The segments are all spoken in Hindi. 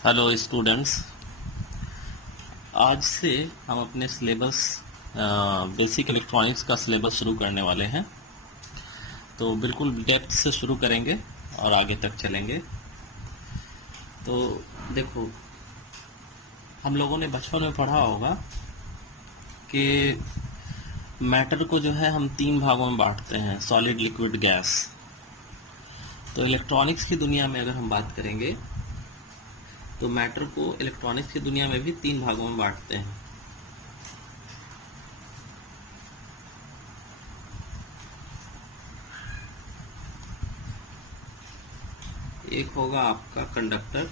हेलो स्टूडेंट्स, आज से हम अपने सिलेबस बेसिक इलेक्ट्रॉनिक्स का सिलेबस शुरू करने वाले हैं। तो बिल्कुल डेप्थ से शुरू करेंगे और आगे तक चलेंगे। तो देखो, हम लोगों ने बचपन में पढ़ा होगा कि मैटर को जो है हम 3 भागों में बांटते हैं, सॉलिड, लिक्विड, गैस। तो इलेक्ट्रॉनिक्स की दुनिया में अगर हम बात करेंगे तो मैटर को इलेक्ट्रॉनिक्स की दुनिया में भी 3 भागों में बांटते हैं। एक होगा आपका कंडक्टर,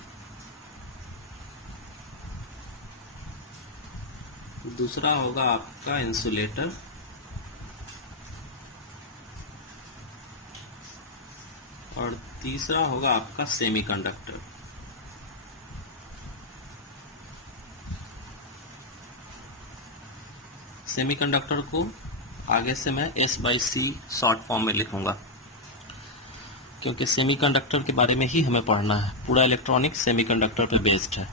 दूसरा होगा आपका इंसुलेटर, और तीसरा होगा आपका सेमीकंडक्टर। सेमीकंडक्टर को आगे से मैं S/C शॉर्ट फॉर्म में लिखूंगा, क्योंकि सेमीकंडक्टर के बारे में ही हमें पढ़ना है। पूरा इलेक्ट्रॉनिक्स सेमीकंडक्टर पे बेस्ड है।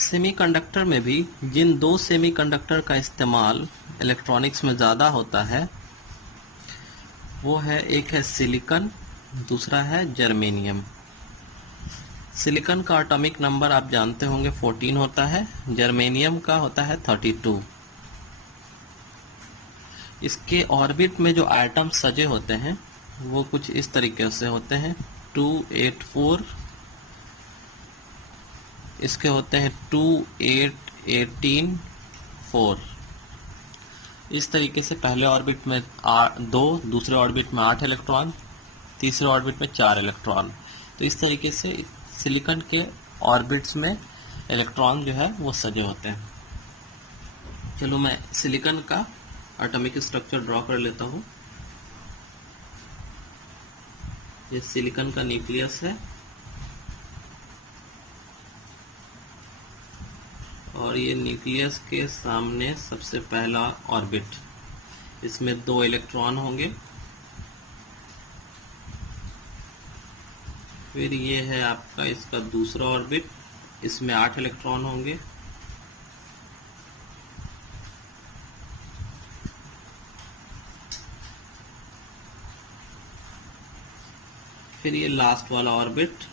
सेमीकंडक्टर में भी जिन 2 सेमीकंडक्टर का इस्तेमाल इलेक्ट्रॉनिक्स में ज़्यादा होता है वो है, एक है सिलिकॉन, दूसरा है जर्मेनियम। सिलिकॉन का एटॉमिक नंबर आप जानते होंगे 14 होता है, जर्मेनियम का होता है 32। इसके ऑर्बिट में जो एटम सजे होते हैं वो कुछ इस तरीके से होते हैं, 2 8 4। इसके होते हैं 2 8 18 4। इस तरीके से पहले ऑर्बिट में 2, दूसरे ऑर्बिट में 8 इलेक्ट्रॉन, तीसरे ऑर्बिट में 4 इलेक्ट्रॉन। तो इस तरीके से सिलिकॉन के ऑर्बिट्स में इलेक्ट्रॉन जो है वो सजे होते हैं। चलो मैं सिलिकॉन का एटॉमिक स्ट्रक्चर ड्रॉ कर लेता हूँ। ये सिलिकॉन का न्यूक्लियस है और ये न्यूक्लियस के सामने सबसे पहला ऑर्बिट, इसमें 2 इलेक्ट्रॉन होंगे। फिर ये है आपका इसका दूसरा ऑर्बिट, इसमें 8 इलेक्ट्रॉन होंगे। फिर ये लास्ट वाला ऑर्बिट,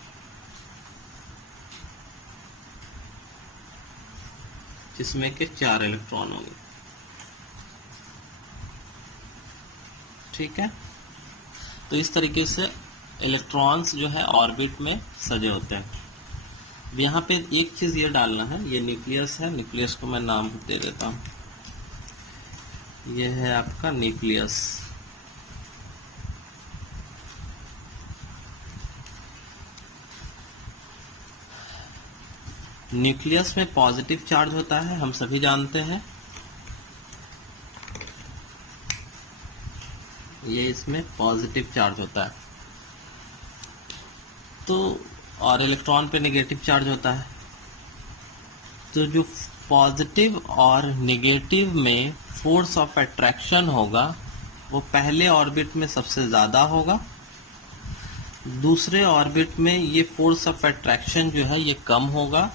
जिसमें के 4 इलेक्ट्रॉन होंगे। ठीक है, तो इस तरीके से इलेक्ट्रॉन्स जो है ऑर्बिट में सजे होते हैं। अब यहाँ पे एक चीज ये डालना है, ये न्यूक्लियस है, न्यूक्लियस को मैं नाम दे देता हूँ, ये है आपका न्यूक्लियस। न्यूक्लियस में पॉजिटिव चार्ज होता है, हम सभी जानते हैं। ये इसमें पॉजिटिव चार्ज होता है, तो और इलेक्ट्रॉन पे नेगेटिव चार्ज होता है। तो जो पॉजिटिव और नेगेटिव में फोर्स ऑफ अट्रैक्शन होगा वो पहले ऑर्बिट में सबसे ज़्यादा होगा, दूसरे ऑर्बिट में ये फोर्स ऑफ अट्रैक्शन जो है ये कम होगा,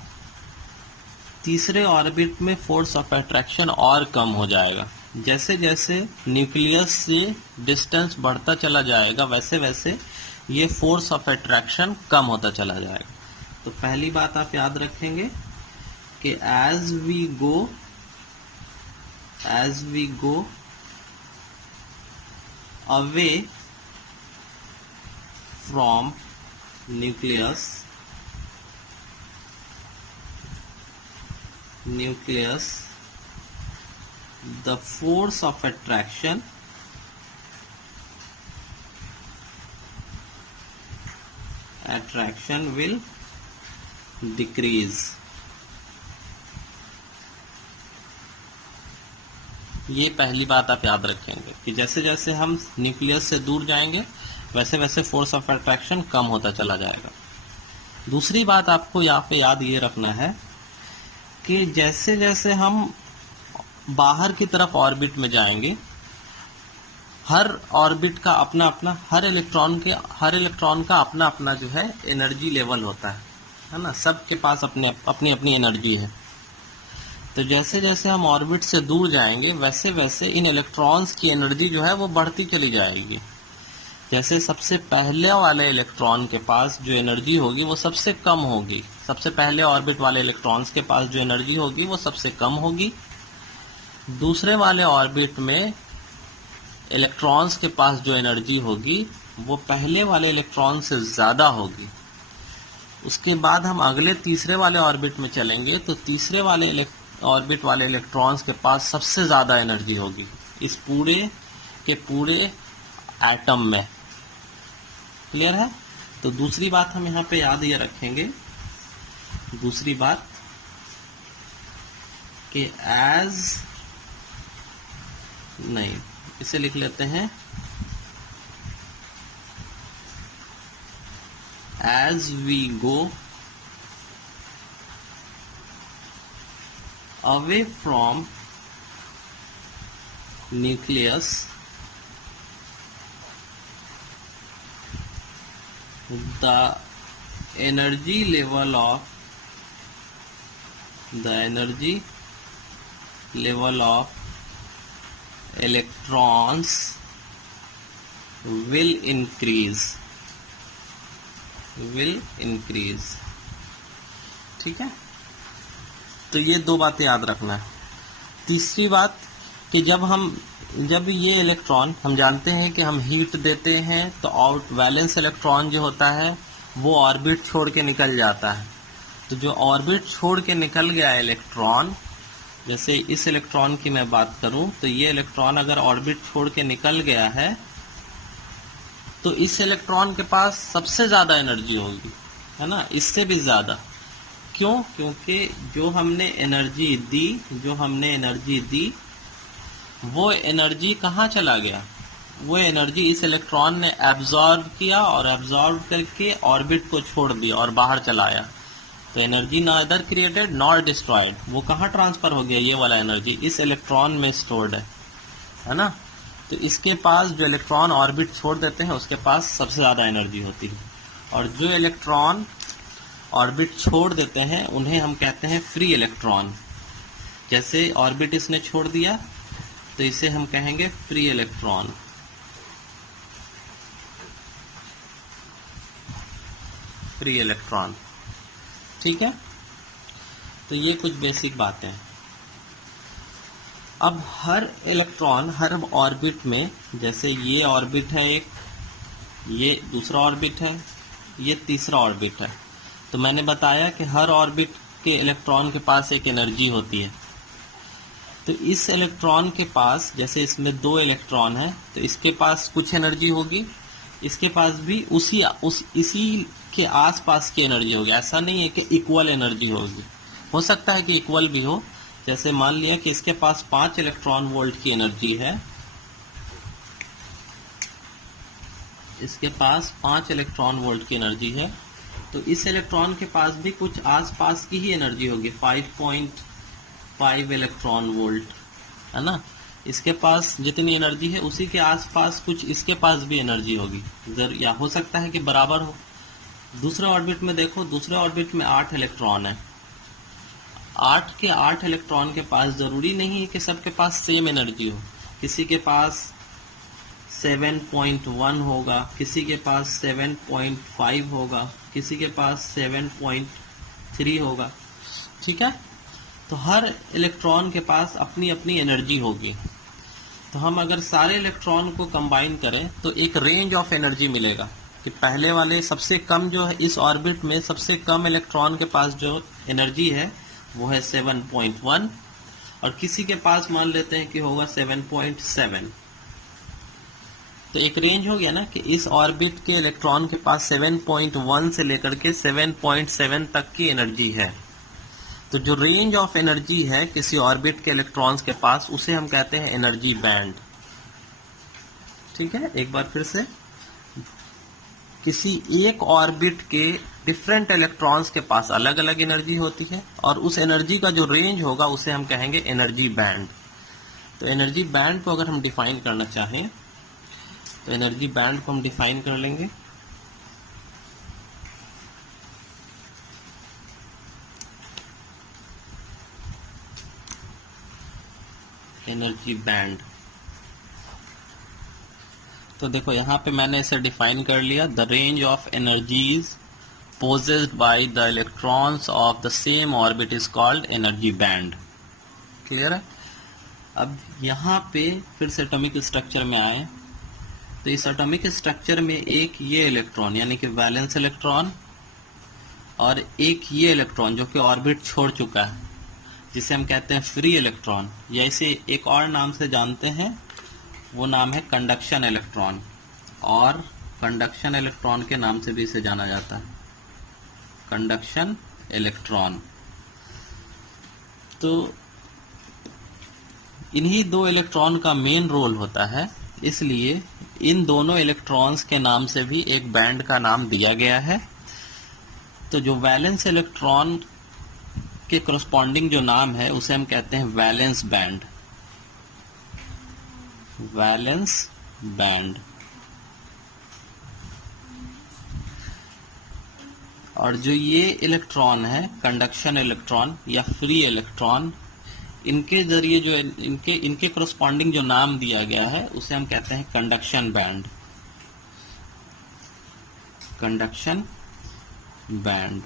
तीसरे ऑर्बिट में फोर्स ऑफ अट्रैक्शन और कम हो जाएगा। जैसे जैसे न्यूक्लियस से डिस्टेंस बढ़ता चला जाएगा वैसे वैसे ये फोर्स ऑफ अट्रैक्शन कम होता चला जाएगा। तो पहली बात आप याद रखेंगे कि as we go away from nucleus, the force of attraction will decrease। ये पहली बात आप याद रखेंगे कि जैसे जैसे हम न्यूक्लियस से दूर जाएंगे वैसे वैसे फोर्स ऑफ अट्रैक्शन कम होता चला जाएगा। दूसरी बात आपको यहाँ पे याद ये रखना है कि जैसे जैसे हम बाहर की तरफ ऑर्बिट में जाएंगे हर ऑर्बिट का अपना अपना, हर इलेक्ट्रॉन का अपना अपना जो है एनर्जी लेवल होता है ना। सबके पास अपनी अपनी एनर्जी है। तो जैसे जैसे हम ऑर्बिट से दूर जाएंगे वैसे वैसे इन इलेक्ट्रॉन्स की एनर्जी जो है वो बढ़ती चली जाएगी। जैसे सबसे पहले वाले इलेक्ट्रॉन के पास जो एनर्जी होगी वो सबसे कम होगी, सबसे पहले ऑर्बिट वाले इलेक्ट्रॉन्स के पास जो एनर्जी होगी वो सबसे कम होगी। दूसरे वाले ऑर्बिट में इलेक्ट्रॉन्स के पास जो एनर्जी होगी वो पहले वाले इलेक्ट्रॉन से ज़्यादा होगी। उसके बाद हम अगले तीसरे वाले ऑर्बिट में चलेंगे तो तीसरे वाले ऑर्बिट वाले इलेक्ट्रॉन्स के पास सबसे ज़्यादा एनर्जी होगी इस पूरे के पूरे एटम में। क्लियर है? तो दूसरी बात हम यहाँ पे याद ये रखेंगे, दूसरी बात कि इसे लिख लेते हैं as we go away from nucleus, the energy level of electrons will increase। ठीक है? तो ये दो बातें याद रखना है। तीसरी बात कि जब ये इलेक्ट्रॉन, हम जानते हैं कि हम हीट देते हैं तो आउट वैलेंस इलेक्ट्रॉन जो होता है वो ऑर्बिट छोड़ के निकल जाता है। तो जो ऑर्बिट छोड़ के निकल गया इलेक्ट्रॉन, जैसे इस इलेक्ट्रॉन की मैं बात करूं तो ये इलेक्ट्रॉन अगर ऑर्बिट छोड़ के निकल गया है तो इस इलेक्ट्रॉन के पास सबसे ज़्यादा एनर्जी होगी, है ना, इससे भी ज़्यादा। क्यों? क्योंकि जो हमने एनर्जी दी वो एनर्जी कहाँ चला गया? वो एनर्जी इस इलेक्ट्रॉन ने एब्जॉर्ब किया और एब्जॉर्ब करके ऑर्बिट को छोड़ दिया और बाहर चलाया। तो energy neither created nor destroyed. वो कहाँ ट्रांसफर हो गया? ये वाला एनर्जी इस इलेक्ट्रॉन में स्टोर्ड है ना। तो इसके पास जो इलेक्ट्रॉन ऑर्बिट छोड़ देते हैं उसके पास सबसे ज़्यादा एनर्जी होती है, और जो इलेक्ट्रॉन ऑर्बिट छोड़ देते हैं उन्हें हम कहते हैं फ्री इलेक्ट्रॉन। जैसे ऑर्बिट इसने छोड़ दिया तो इसे हम कहेंगे फ्री इलेक्ट्रॉन। ठीक है? तो ये कुछ बेसिक बातें हैं। अब हर इलेक्ट्रॉन हर ऑर्बिट में, जैसे ये ऑर्बिट है एक, ये दूसरा ऑर्बिट है, ये तीसरा ऑर्बिट है, तो मैंने बताया कि हर ऑर्बिट के इलेक्ट्रॉन के पास एक एनर्जी होती है। तो इस इलेक्ट्रॉन के पास, जैसे इसमें 2 इलेक्ट्रॉन है तो इसके पास कुछ एनर्जी होगी, इसके पास भी इसी के आसपास की एनर्जी होगी। ऐसा नहीं है कि इक्वल एनर्जी होगी, हो सकता है कि इक्वल भी हो। जैसे मान लिया कि इसके पास 5 इलेक्ट्रॉन वोल्ट की एनर्जी है, इसके पास 5 इलेक्ट्रॉन वोल्ट की एनर्जी है, तो इस इलेक्ट्रॉन के पास भी कुछ आसपास की ही एनर्जी होगी, 5.5 इलेक्ट्रॉन वोल्ट, है ना। इसके पास जितनी एनर्जी है उसी के आसपास कुछ इसके पास भी एनर्जी होगी, या हो सकता है कि बराबर हो। दूसरे ऑर्बिट में देखो, दूसरे ऑर्बिट में 8 इलेक्ट्रॉन है, 8 के 8 इलेक्ट्रॉन के पास जरूरी नहीं है कि सबके पास सेम एनर्जी हो। किसी के पास 7.1 होगा, किसी के पास 7.5 होगा, किसी के पास 7.3 होगा। ठीक है? तो हर इलेक्ट्रॉन के पास अपनी अपनी एनर्जी होगी। तो हम अगर सारे इलेक्ट्रॉन को कंबाइन करें तो एक रेंज ऑफ एनर्जी मिलेगा कि पहले वाले सबसे कम जो है, इस ऑर्बिट में सबसे कम इलेक्ट्रॉन के पास जो एनर्जी है वो है 7.1, और किसी के पास मान लेते हैं कि होगा 7.7। तो एक रेंज हो गया ना कि इस ऑर्बिट के इलेक्ट्रॉन के पास 7.1 से लेकर के 7.7 तक की एनर्जी है। तो जो रेंज ऑफ एनर्जी है किसी ऑर्बिट के इलेक्ट्रॉन्स के पास, उसे हम कहते हैं एनर्जी बैंड। ठीक है? एक बार फिर से, किसी एक ऑर्बिट के डिफरेंट इलेक्ट्रॉन्स के पास अलग अलग एनर्जी होती है, और उस एनर्जी का जो रेंज होगा उसे हम कहेंगे एनर्जी बैंड। तो एनर्जी बैंड को अगर हम डिफाइन करना चाहें तो एनर्जी बैंड को हम डिफाइन कर लेंगे। एनर्जी बैंड, तो देखो यहाँ पे मैंने इसे डिफाइन कर लिया, the range of energies possessed by the electrons of the same orbit is called energy band। Clear है? अब यहाँ पे फिर से एटॉमिक स्ट्रक्चर में आए, तो इस एटॉमिक स्ट्रक्चर में एक ये इलेक्ट्रॉन यानी कि वैलेंस इलेक्ट्रॉन और एक ये इलेक्ट्रॉन जो कि ऑर्बिट छोड़ चुका है, जिसे हम कहते हैं फ्री इलेक्ट्रॉन, या इसे एक और नाम से जानते हैं, वो नाम है कंडक्शन इलेक्ट्रॉन, और कंडक्शन इलेक्ट्रॉन के नाम से भी इसे जाना जाता है, कंडक्शन इलेक्ट्रॉन। तो इन्हीं दो इलेक्ट्रॉन का मेन रोल होता है, इसलिए इन दोनों इलेक्ट्रॉन्स के नाम से भी एक बैंड का नाम दिया गया है। तो जो वैलेंस इलेक्ट्रॉन के करस्पॉन्डिंग जो नाम है उसे हम कहते हैं वैलेंस बैंड, वैलेंस बैंड। और जो ये इलेक्ट्रॉन है कंडक्शन इलेक्ट्रॉन या फ्री इलेक्ट्रॉन, इनके जरिए जो इनके करस्पॉन्डिंग जो नाम दिया गया है उसे हम कहते हैं कंडक्शन बैंड, कंडक्शन बैंड।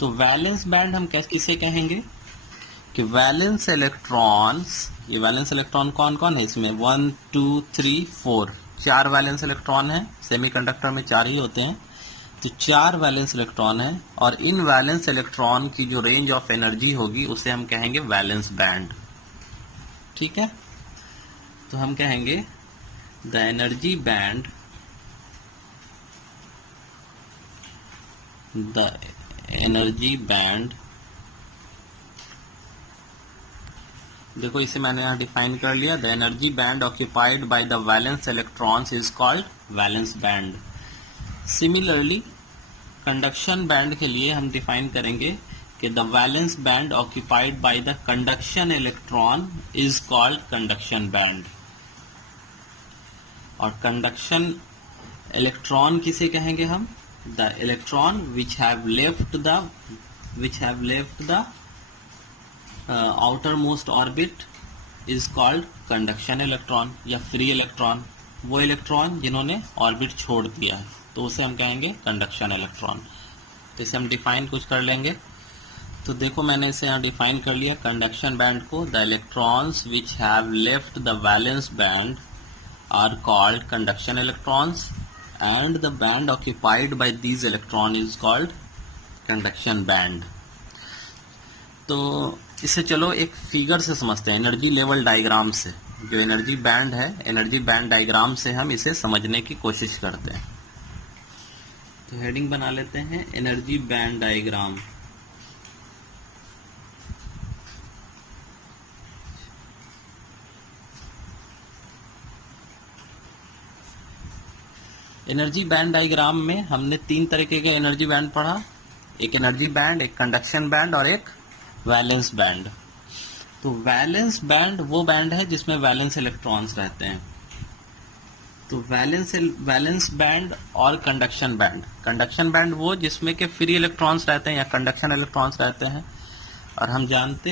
तो वैलेंस बैंड हम किसे कहेंगे कि वैलेंस इलेक्ट्रॉन्स, ये वैलेंस इलेक्ट्रॉन कौन कौन है इसमें, 1 2 3 4, 4 वैलेंस इलेक्ट्रॉन है, सेमीकंडक्टर में 4 ही होते हैं, तो 4 वैलेंस इलेक्ट्रॉन है, और इन वैलेंस इलेक्ट्रॉन की जो रेंज ऑफ एनर्जी होगी उसे हम कहेंगे वैलेंस बैंड। ठीक है, तो हम कहेंगे the energy band, the energy band, देखो इसे मैंने यहाँ डिफाइन कर लिया, the energy band occupied by the valence electrons is called valence band. Similarly conduction band के लिए हम डिफाइन करेंगे कि the valence band occupied by the conduction electron is called conduction band. और कंडक्शन इलेक्ट्रॉन किसे कहेंगे हम, the electron which have left the outer most orbit is called conduction electron या फ्री इलेक्ट्रॉन, वो इलेक्ट्रॉन जिन्होंने ऑर्बिट छोड़ दिया है तो उसे हम कहेंगे कंडक्शन इलेक्ट्रॉन। तो इसे हम डिफाइन कुछ कर लेंगे, तो देखो मैंने इसे यहाँ डिफाइन कर लिया कंडक्शन बैंड को, the electrons which have left the valence band are called conduction electrons and the band occupied by these electron is called conduction band. तो इसे चलो एक फिगर से समझते हैं, एनर्जी लेवल डायग्राम से, जो एनर्जी बैंड है, एनर्जी बैंड डायग्राम से हम इसे समझने की कोशिश करते हैं। तो हेडिंग बना लेते हैं energy band diagram. Energy band diagram में हमने 3 तरीके के एनर्जी बैंड पढ़ा, एक एनर्जी बैंड, एक कंडक्शन बैंड और एक वैलेंस बैंड। तो वैलेंस बैंड वो बैंड है जिसमें वैलेंस इलेक्ट्रॉन्स रहते हैं। तो वैलेंस बैंड और कंडक्शन बैंड वो जिसमें के फ्री इलेक्ट्रॉन्स रहते हैं या कंडक्शन इलेक्ट्रॉन्स रहते हैं। और हम जानते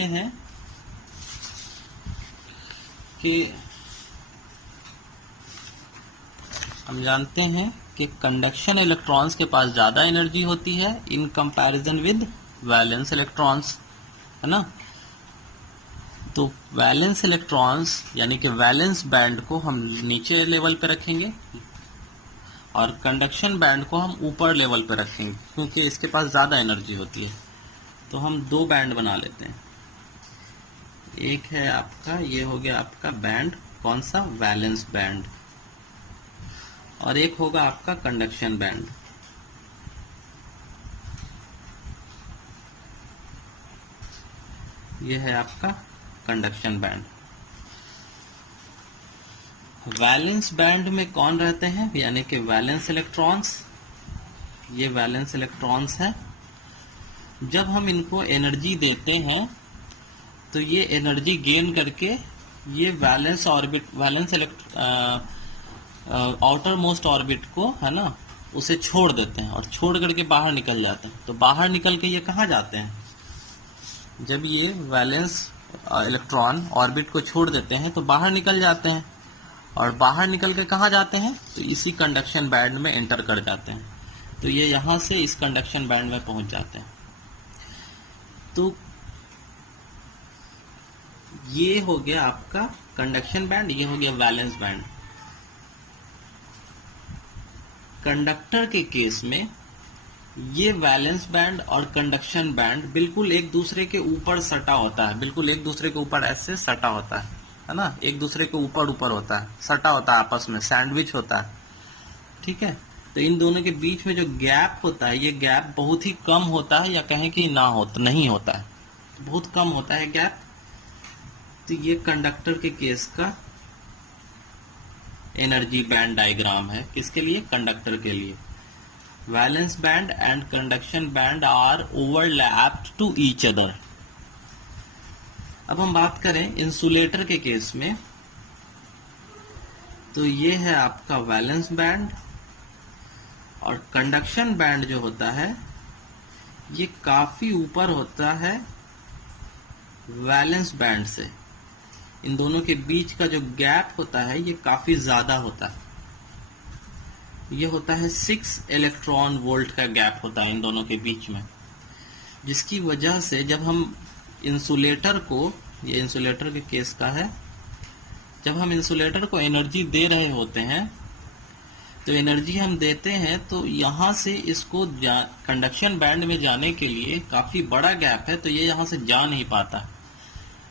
हैं कि कंडक्शन इलेक्ट्रॉन्स के पास ज़्यादा एनर्जी होती है in comparison with valence electrons, है ना। तो वैलेंस इलेक्ट्रॉन्स यानी कि वैलेंस बैंड को हम नीचे लेवल पे रखेंगे और कंडक्शन बैंड को हम ऊपर लेवल पे रखेंगे क्योंकि इसके पास ज़्यादा एनर्जी होती है। तो हम 2 बैंड बना लेते हैं, एक है आपका, ये हो गया आपका बैंड, कौन सा, वैलेंस बैंड, और एक होगा आपका कंडक्शन बैंड। ये है आपका कंडक्शन बैंड। वैलेंस बैंड में कौन रहते हैं, यानी कि वैलेंस इलेक्ट्रॉन्स, ये वैलेंस इलेक्ट्रॉन्स हैं। जब हम इनको एनर्जी देते हैं तो ये एनर्जी गेन करके ये valence orbit, valence outer most orbit को, है ना, उसे छोड़ देते हैं और छोड़ करके बाहर निकल जाते हैं। तो बाहर निकल के ये कहाँ जाते हैं? जब ये वैलेंस इलेक्ट्रॉन ऑर्बिट को छोड़ देते हैं तो बाहर निकल जाते हैं, और बाहर निकल के कहाँ जाते हैं? तो इसी कंडक्शन बैंड में एंटर कर जाते हैं। तो ये यहाँ से इस कंडक्शन बैंड में पहुंच जाते हैं। तो ये हो गया आपका कंडक्शन बैंड, ये हो गया वैलेंस बैंड। कंडक्टर के केस में ये वैलेंस बैंड और कंडक्शन बैंड बिल्कुल एक दूसरे के ऊपर सटा होता है, बिल्कुल एक दूसरे के ऊपर ऐसे सटा होता है ना, एक दूसरे के ऊपर ऊपर होता है, सटा होता है, आपस में सैंडविच होता है। ठीक है, तो इन दोनों के बीच में जो गैप होता है, ये गैप बहुत ही कम होता है, या कहें कि ना हो तो नहीं होता है, बहुत कम होता है गैप। तो ये कंडक्टर के केस का एनर्जी बैंड डायग्राम है। किसके लिए? कंडक्टर के लिए। Valence band and conduction band are overlapped to each other. अब हम बात करें इंसुलेटर के केस में, तो ये है आपका वैलेंस बैंड, और कंडक्शन बैंड जो होता है ये काफी ऊपर होता है वैलेंस बैंड से। इन दोनों के बीच का जो गैप होता है ये काफी ज्यादा होता है, ये होता है 6 इलेक्ट्रॉन वोल्ट का गैप होता है इन दोनों के बीच में, जिसकी वजह से जब हम इंसुलेटर को, ये इंसुलेटर के केस का है, जब हम इंसुलेटर को एनर्जी दे रहे होते हैं तो एनर्जी हम देते हैं तो यहाँ से इसको कंडक्शन बैंड में जाने के लिए काफी बड़ा गैप है, तो ये यहाँ से जा नहीं पाता।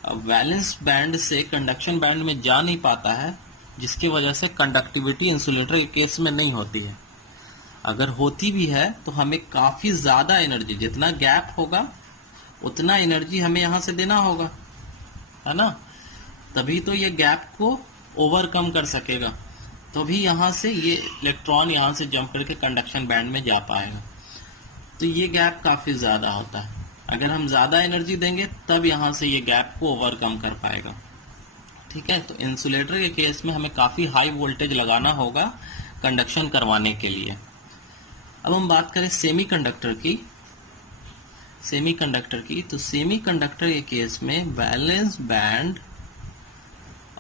अब वैलेंस बैंड से कंडक्शन बैंड में जा नहीं पाता है, जिसकी वजह से कंडक्टिविटी इंसुलेटर के केस में नहीं होती है। अगर होती भी है तो हमें काफी ज्यादा एनर्जी, जितना गैप होगा उतना एनर्जी हमें यहाँ से देना होगा, है ना, तभी तो ये गैप को ओवरकम कर सकेगा, तभी यहाँ से ये इलेक्ट्रॉन यहाँ से जंप करके कंडक्शन बैंड में जा पाएगा। तो ये गैप काफी ज्यादा होता है, अगर हम ज्यादा एनर्जी देंगे तब यहाँ से ये गैप को ओवरकम कर पाएगा। ठीक है, तो इंसुलेटर के केस में हमें काफी हाई वोल्टेज लगाना होगा कंडक्शन करवाने के लिए। अब हम बात करें सेमीकंडक्टर की, तो सेमीकंडक्टर के केस में वैलेंस बैंड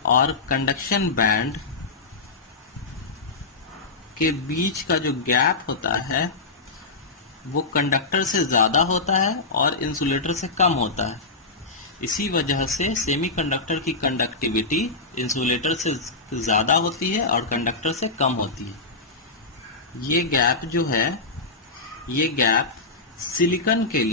और कंडक्शन बैंड के बीच का जो गैप होता है वो कंडक्टर से ज्यादा होता है और इंसुलेटर से कम होता है। इसी वजह से सेमीकंडक्टर की कंडक्टिविटी इंसुलेटर से ज्यादा होती है और कंडक्टर से कम होती है। ये गैप जो है, ये गैप सिलिकॉन के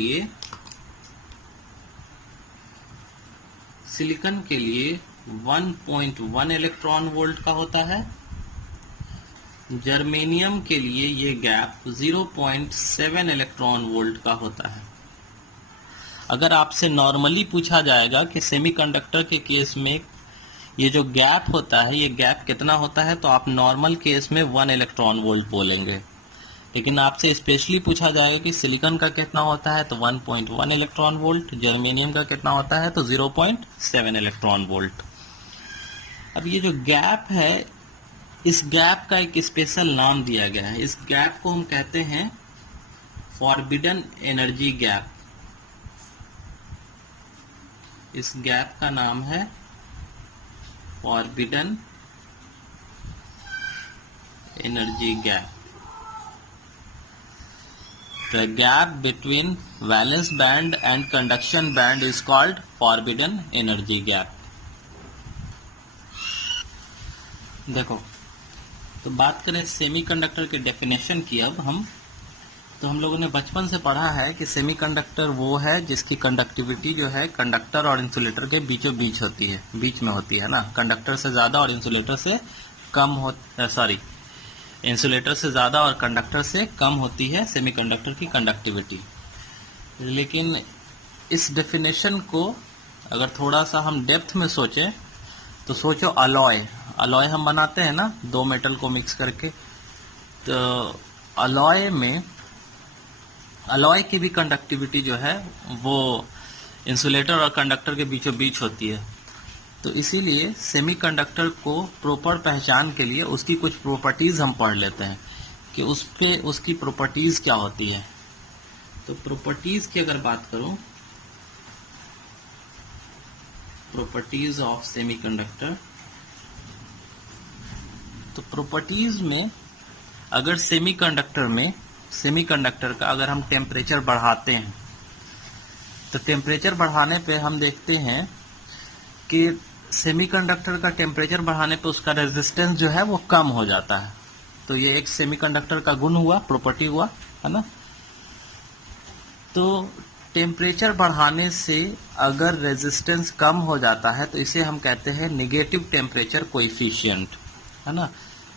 लिए 1.1 इलेक्ट्रॉन वोल्ट का होता है। जर्मेनियम के लिए ये गैप 0.7 इलेक्ट्रॉन वोल्ट का होता है। अगर आपसे नॉर्मली पूछा जाएगा कि सेमीकंडक्टर के केस में ये जो गैप होता है, ये गैप कितना होता है, तो आप नॉर्मल केस में 1 इलेक्ट्रॉन वोल्ट बोलेंगे। लेकिन आपसे स्पेशली पूछा जाएगा कि सिलिकॉन का कितना होता है, तो 1.1 इलेक्ट्रॉन वोल्ट, जर्मेनियम का कितना होता है, तो 0.7 इलेक्ट्रॉन वोल्ट। अब ये जो गैप है, इस गैप का एक स्पेशल नाम दिया गया है। इस गैप को हम कहते हैं फॉरबिडन एनर्जी गैप। इस गैप का नाम है forbidden energy gap. The gap between valence band and conduction band is called forbidden energy gap. देखो, तो बात करें सेमीकंडक्टर के डेफिनेशन की। अब हम लोगों ने बचपन से पढ़ा है कि सेमीकंडक्टर वो है जिसकी कंडक्टिविटी जो है कंडक्टर और इंसुलेटर के बीचों बीच होती है, बीच में होती है ना। कंडक्टर से ज्यादा और इंसुलेटर से कम इंसुलेटर से ज्यादा और कंडक्टर से कम होती है सेमीकंडक्टर की कंडक्टिविटी। लेकिन इस डेफिनेशन को अगर थोड़ा सा हम डेप्थ में सोचें तो सोचो अलॉय हम बनाते हैं ना, 2 मेटल को मिक्स करके। तो अलॉय की भी कंडक्टिविटी जो है वो इंसुलेटर और कंडक्टर के बीचों बीच होती है। तो इसीलिए सेमीकंडक्टर को प्रॉपर पहचान के लिए उसकी कुछ प्रॉपर्टीज हम पढ़ लेते हैं कि उस पे उसकी प्रॉपर्टीज क्या होती है। तो प्रॉपर्टीज की अगर बात करूं, प्रॉपर्टीज ऑफ सेमीकंडक्टर, तो प्रॉपर्टीज में अगर सेमीकंडक्टर का अगर हम टेम्परेचर बढ़ाते हैं तो टेम्परेचर बढ़ाने पे हम देखते हैं कि सेमीकंडक्टर का टेम्परेचर बढ़ाने पे उसका रेजिस्टेंस जो है वो कम हो जाता है। तो ये एक सेमीकंडक्टर का गुण हुआ, प्रॉपर्टी हुआ, है ना। तो टेम्परेचर बढ़ाने से अगर रेजिस्टेंस कम हो जाता है तो इसे हम कहते हैं नेगेटिव टेम्परेचर कोएफिशिएंट, है ना।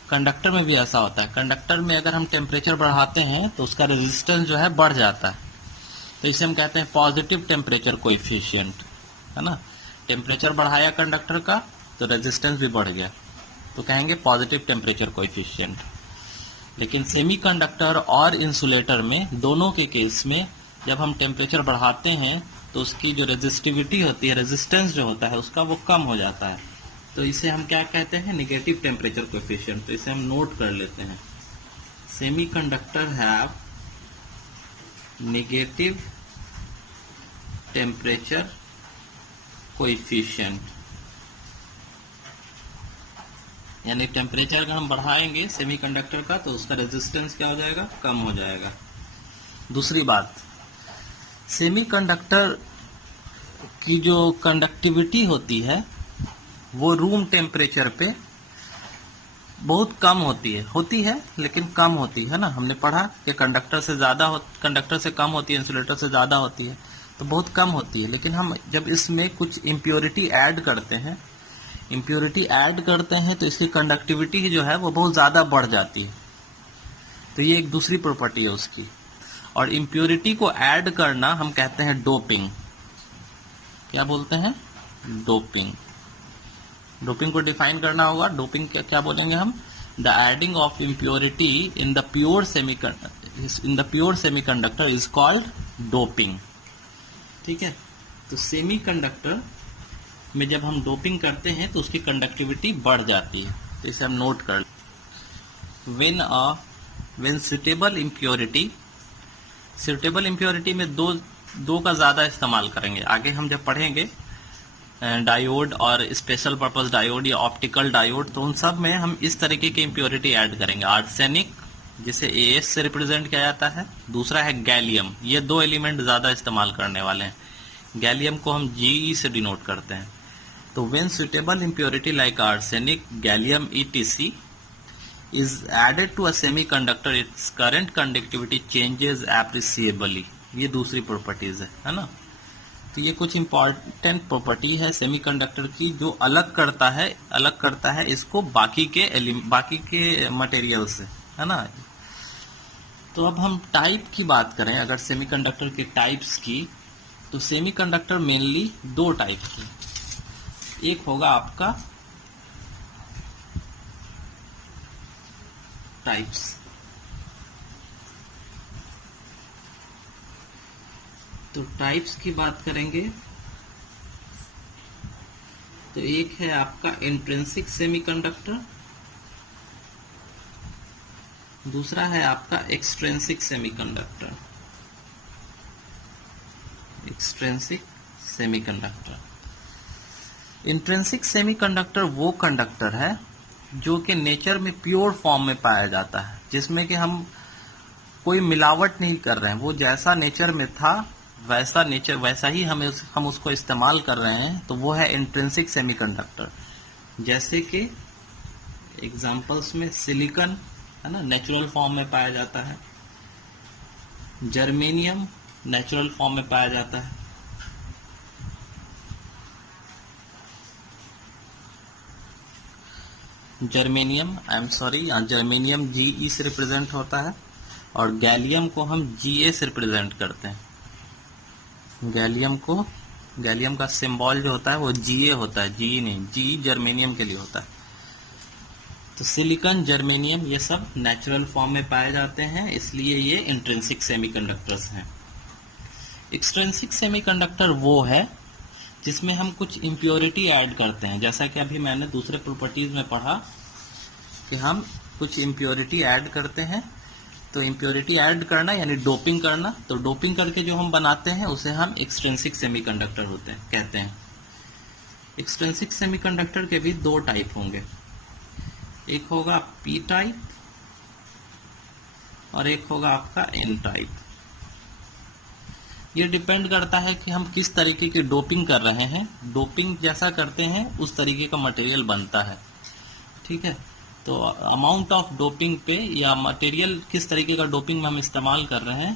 कंडक्टर में भी ऐसा होता है, कंडक्टर में अगर हम टेम्परेचर बढ़ाते हैं तो उसका रेजिस्टेंस जो है बढ़ जाता है, तो इसे हम कहते हैं पॉजिटिव टेम्परेचर कोएफिशिएंट, है ना। टेम्परेचर बढ़ाया कंडक्टर का तो रेजिस्टेंस भी बढ़ गया, तो कहेंगे पॉजिटिव टेम्परेचर कोएफिशिएंट। लेकिन सेमीकंडक्टर और इंसुलेटर में दोनों के केस में जब हम टेम्परेचर बढ़ाते हैं तो उसकी जो रेजिस्टिविटी होती है, रेजिस्टेंस जो होता है उसका, वो कम हो जाता है। तो इसे हम क्या कहते हैं, नेगेटिव टेम्परेचर कोएफिशिएंट। तो इसे हम नोट कर लेते हैं, semiconductor have negative temperature coefficient, यानी टेम्परेचर अगर हम बढ़ाएंगे सेमीकंडक्टर का तो उसका रेजिस्टेंस क्या हो जाएगा, कम हो जाएगा। दूसरी बात, सेमीकंडक्टर की जो कंडक्टिविटी होती है वो रूम टेम्परेचर पे बहुत कम होती है लेकिन कम होती है ना। हमने पढ़ा कि कंडक्टर से कम होती है, इंसुलेटर से ज़्यादा होती है, तो बहुत कम होती है। लेकिन हम जब इसमें कुछ इम्प्योरिटी ऐड करते हैं तो इसकी कंडक्टिविटी जो है वो बहुत ज़्यादा बढ़ जाती है। तो ये एक दूसरी प्रॉपर्टी है उसकी। और इम्प्योरिटी को ऐड करना हम कहते हैं डोपिंग। क्या बोलते हैं, डोपिंग। डोपिंग को डिफाइन करना होगा। डोपिंग क्या बोलेंगे हम, the adding of impurity in the pure semiconductor is called doping. ठीक है। तो सेमीकंडक्टर में जब हम डोपिंग करते हैं तो उसकी कंडक्टिविटी बढ़ जाती है। तो इसे हम नोट कर, व्हेन सुटेबल इम्प्योरिटी में दो का ज्यादा इस्तेमाल करेंगे। आगे हम जब पढ़ेंगे डायोड और स्पेशल पर्पस डायोड या ऑप्टिकल डायोड, तो उन सब में हम इस तरीके की इम्प्योरिटी ऐड करेंगे। आर्सेनिक, जिसे AS से रिप्रेजेंट किया जाता है, दूसरा है गैलियम। ये दो एलिमेंट ज्यादा इस्तेमाल करने वाले हैं। गैलियम को हम GE से डिनोट करते हैं। तो when suitable impurity like arsenic, gallium ETC is added to a semiconductor, its current conductivity changes appreciably। ये दूसरी प्रॉपर्टीज है ना। तो ये कुछ इंपॉर्टेंट प्रॉपर्टी है सेमीकंडक्टर की जो अलग करता है इसको बाकी के मटेरियल से, है ना। तो अब हम टाइप की बात करें अगर सेमीकंडक्टर के टाइप्स की, तो सेमीकंडक्टर मेनली दो टाइप के। एक होगा आपका टाइप्स, तो टाइप्स की बात करेंगे तो एक है आपका इंट्रिंसिक सेमीकंडक्टर, दूसरा है आपका एक्सट्रिंसिक सेमीकंडक्टर। इंट्रिंसिक सेमीकंडक्टर वो कंडक्टर है जो कि नेचर में प्योर फॉर्म में पाया जाता है, जिसमें कि हम कोई मिलावट नहीं कर रहे हैं। वो जैसा नेचर में था वैसा ही हम उसको इस्तेमाल कर रहे हैं, तो वो है इंट्रिंसिक सेमीकंडक्टर। जैसे कि एग्जांपल्स में सिलिकॉन, है ना, नेचुरल फॉर्म में पाया जाता है। जर्मेनियम नेचुरल फॉर्म में पाया जाता है। जर्मेनियम GE से रिप्रेजेंट होता है और गैलियम को हम GA से रिप्रेजेंट करते हैं। गैलियम का सिंबल जो होता है वो GA होता है, GE नहीं। GE जर्मेनियम के लिए होता है। तो सिलिकॉन, जर्मेनियम ये सब नेचुरल फॉर्म में पाए जाते हैं, इसलिए ये इंट्रिंसिक सेमीकंडक्टर्स हैं। एक्सट्रिंसिक सेमीकंडक्टर वो है जिसमें हम कुछ इम्प्योरिटी ऐड करते हैं, जैसा कि अभी मैंने दूसरे प्रॉपर्टीज में पढ़ा कि हम कुछ इम्प्योरिटी ऐड करते हैं। तो इम्प्योरिटी ऐड करना यानी डोपिंग करना, तो डोपिंग करके जो हम बनाते हैं उसे हम एक्सट्रिंसिक सेमीकंडक्टर कहते हैं। एक्सट्रिंसिक सेमीकंडक्टर के भी दो टाइप होंगे, एक होगा पी टाइप और एक होगा आपका एन टाइप। ये डिपेंड करता है कि हम किस तरीके की डोपिंग कर रहे हैं। डोपिंग जैसा करते हैं उस तरीके का मटेरियल बनता है, ठीक है। तो अमाउंट ऑफ डोपिंग पे या मटेरियल किस तरीके का डोपिंग में हम इस्तेमाल कर रहे हैं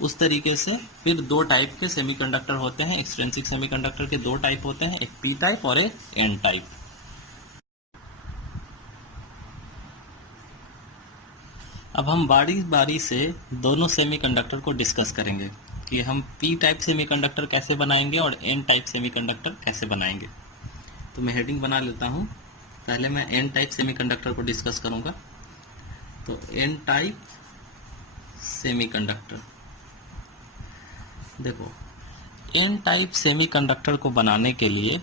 उस तरीके से फिर दो टाइप के सेमीकंडक्टर होते हैं। एक्सट्रिंसिक सेमीकंडक्टर के दो टाइप होते हैं, एक पी टाइप और एक एन टाइप। अब हम बारी बारी से दोनों सेमीकंडक्टर को डिस्कस करेंगे कि हम पी टाइप सेमीकंडक्टर कैसे बनाएंगे और एन टाइप सेमीकंडक्टर कैसे बनाएंगे। तो मैं हेडिंग बना लेता हूं। पहले मैं एन टाइप सेमीकंडक्टर को डिस्कस करूंगा। तो एन टाइप सेमीकंडक्टर, देखो एन टाइप सेमीकंडक्टर को बनाने के लिए,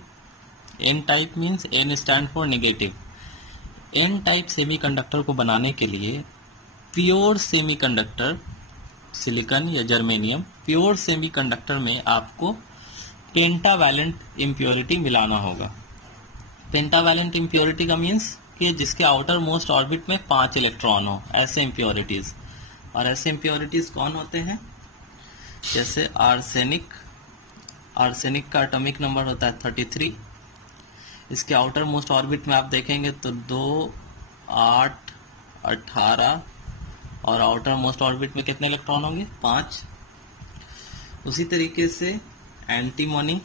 N type means N stand for negative. N type semiconductor को बनाने के लिए प्योर सेमीकंडक्टर, सिलिकॉन या जर्मेनियम प्योर सेमीकंडक्टर में आपको पेंटावैलेंट इम्प्योरिटी मिलाना होगा। पेंटावैलेंट इम्प्योरिटी का मीन्स कि जिसके आउटर मोस्ट ऑर्बिट में 5 इलेक्ट्रॉन हो, ऐसे इम्प्योरिटीज। और ऐसे इम्प्योरिटीज कौन होते हैं? जैसे आर्सेनिक, आर्सेनिक का एटॉमिक नंबर होता है 33। इसके आउटर मोस्ट ऑर्बिट में आप देखेंगे तो 2, 8, 18 और आउटर मोस्ट ऑर्बिट में कितने इलेक्ट्रॉन होंगे? 5। उसी तरीके से एंटीमोनी,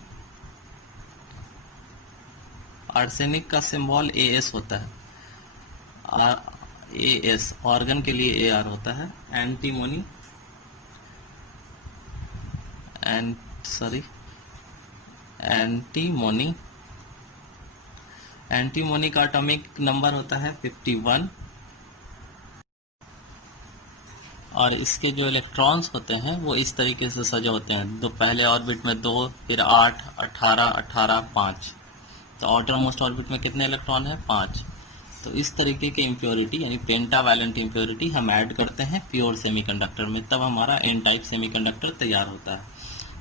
आर्सेनिक का सिंबल AS होता है, AS ऑर्गन के लिए AR होता है। एंटीमोनी एंटीमोनी का एटॉमिक नंबर होता है 51 और इसके जो इलेक्ट्रॉन्स होते हैं वो इस तरीके से सजे होते हैं, दो पहले ऑर्बिट में 2, फिर 8, 18, 18, 5। तो आउटर मोस्ट ऑर्बिट में कितने इलेक्ट्रॉन है? 5। तो इस तरीके के इम्प्योरिटी यानी पेंटावैलेंट इम्प्योरिटी हम ऐड करते हैं प्योर सेमीकंडक्टर में, तब हमारा एन टाइप सेमीकंडक्टर तैयार होता है।